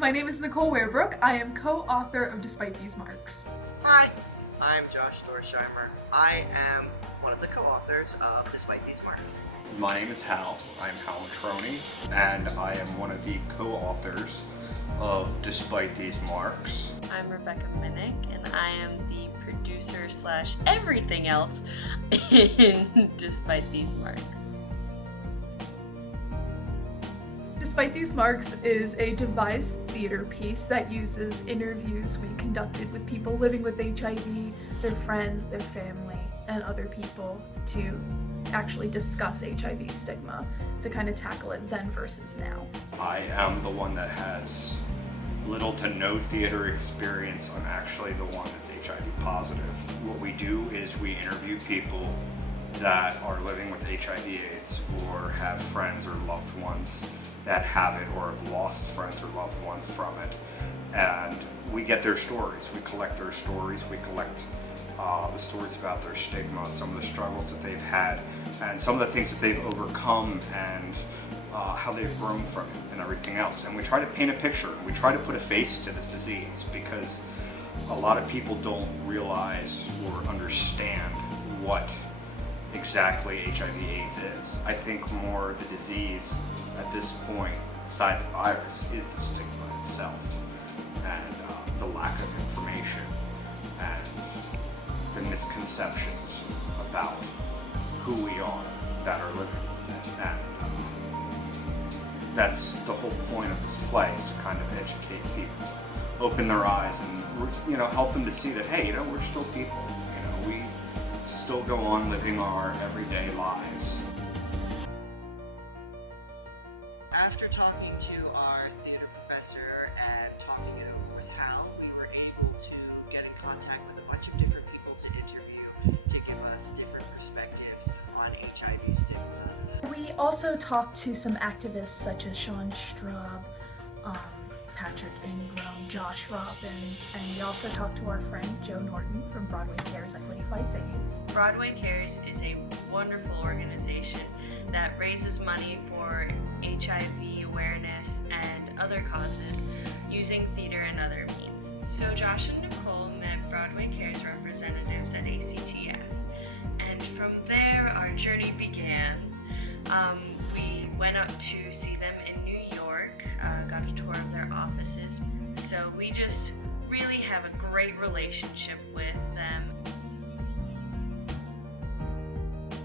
My name is Nicole Werebrook. I am co-author of Despite These Marks. Hi, I'm Josh Dorsheimer. I am one of the co-authors of Despite These Marks. My name is Hal. I'm Hal Matroni, and I am one of the co-authors of Despite These Marks. I'm Rebecca Minnick, and I am the producer / everything else in Despite These Marks. Despite These Marks is a devised theater piece that uses interviews we conducted with people living with HIV, their friends, their family, and other people to actually discuss HIV stigma, to kind of tackle it then versus now. I am the one that has little to no theater experience. I'm actually the one that's HIV positive. What we do is we interview people that are living with HIV/AIDS or have friends or loved ones that have it or have lost friends or loved ones from it. And we get their stories. We collect their stories. We collect the stories about their stigma, some of the struggles that they've had, and some of the things that they've overcome, and how they've grown from it and everything else. And we try to paint a picture. We try to put a face to this disease because a lot of people don't realize or understand what exactly HIV/AIDS is. I think more the disease at this point, aside the virus, is the stigma itself and the lack of information and the misconceptions about who we are that are living with it. And that's the whole point of this play, is to kind of educate people, open their eyes, and help them to see that, hey, we're still people. We still go on living our everyday lives. After talking to our theater professor and talking it over with Hal, we were able to get in contact with a bunch of different people to interview to give us different perspectives on HIV stigma. We also talked to some activists such as Sean Straub, Patrick Ingram, Josh Robbins, and we also talked to our friend Joe Norton from Broadway Cares Equity Fights AIDS. Broadway Cares is a wonderful organization that raises money for HIV awareness and other causes using theater and other means. So Josh and Nicole met Broadway Cares representatives at ACTF, and from there our journey began. We went up to see them in New York, got a tour of their offices, so we just really have a great relationship with them.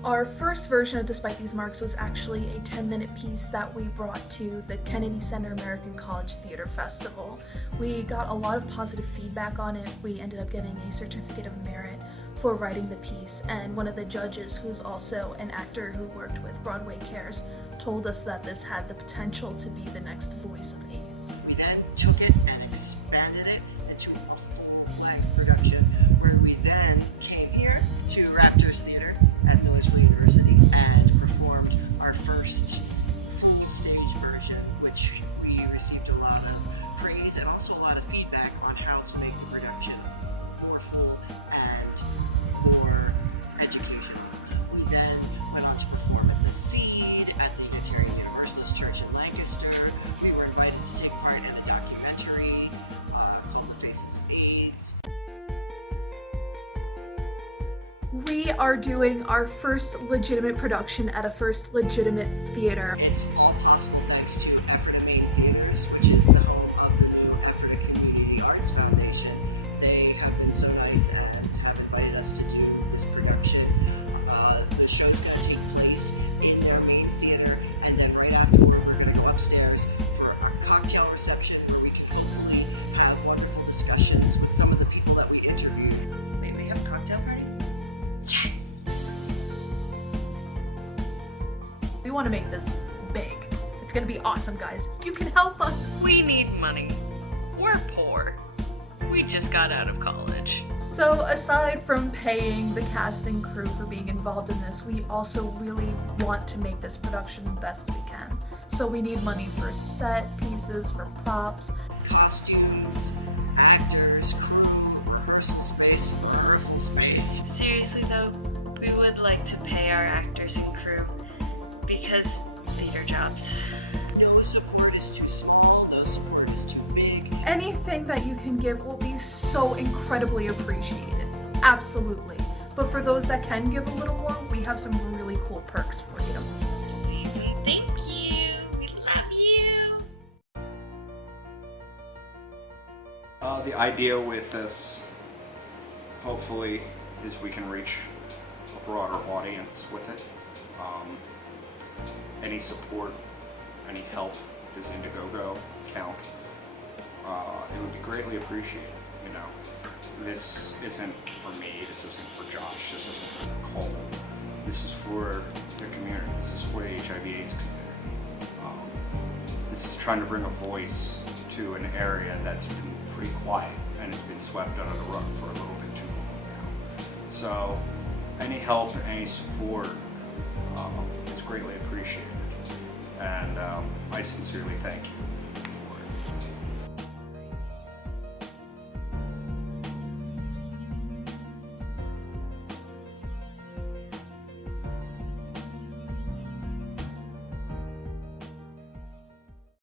Our first version of Despite These Marks was actually a 10-minute piece that we brought to the Kennedy Center American College Theater Festival. We got a lot of positive feedback on it. We ended up getting a certificate of merit for writing the piece, and one of the judges, who's also an actor who worked with Broadway Cares, told us that this had the potential to be the next voice of AIDS. We then took it and expanded it into a full-length production, where we then came here to Raptors Theater at Millersville University and performed our first full stage version, which we received a lot of praise and also a lot of feedback on how to make the production more full and more educational. We then went on to perform at the Seed at the Unitarian Universalist Church in Lancaster. We were invited to take part in a documentary called The Faces of AIDS. We are doing our first legitimate production at a first legitimate theater. It's all possible thanks to Ephrata Main Theaters, which is the home of the new Ephrata Community Arts Foundation. They have been so nice and have invited us to do this production. The show's going to take place in their main theater, and then right afterward we're going to go upstairs for our cocktail reception, where we can hopefully have wonderful discussions with some of the people that we interviewed. Wait, we have a cocktail party? Yes! We want to make this big. It's going to be awesome, guys. You can help us. We need money. We're poor. We just got out of college. So aside from paying the cast and crew for being involved in this, we also really want to make this production the best we can. So we need money for set pieces, for props, Costumes, actors, crew, rehearsal space. Seriously though, we would like to pay our actors and crew because theater jobs. No support is too small, no support is too big. Anything that you can give will be so incredibly appreciated. Absolutely. But for those that can give a little more, we have some really cool perks for you. Amazing. Thank you. We love you. The idea with this, hopefully, is we can reach a broader audience with it. Any support, any help is Indiegogo account. It would be greatly appreciated. You know, this isn't for me. This isn't for Josh. This isn't for Nicole. This is for the community. This is for the HIV/AIDS community. This is trying to bring a voice to an area that's been pretty quiet and has been swept under the rug for a little bit too long now. So, any help, any support is greatly appreciated, and I sincerely thank you for it.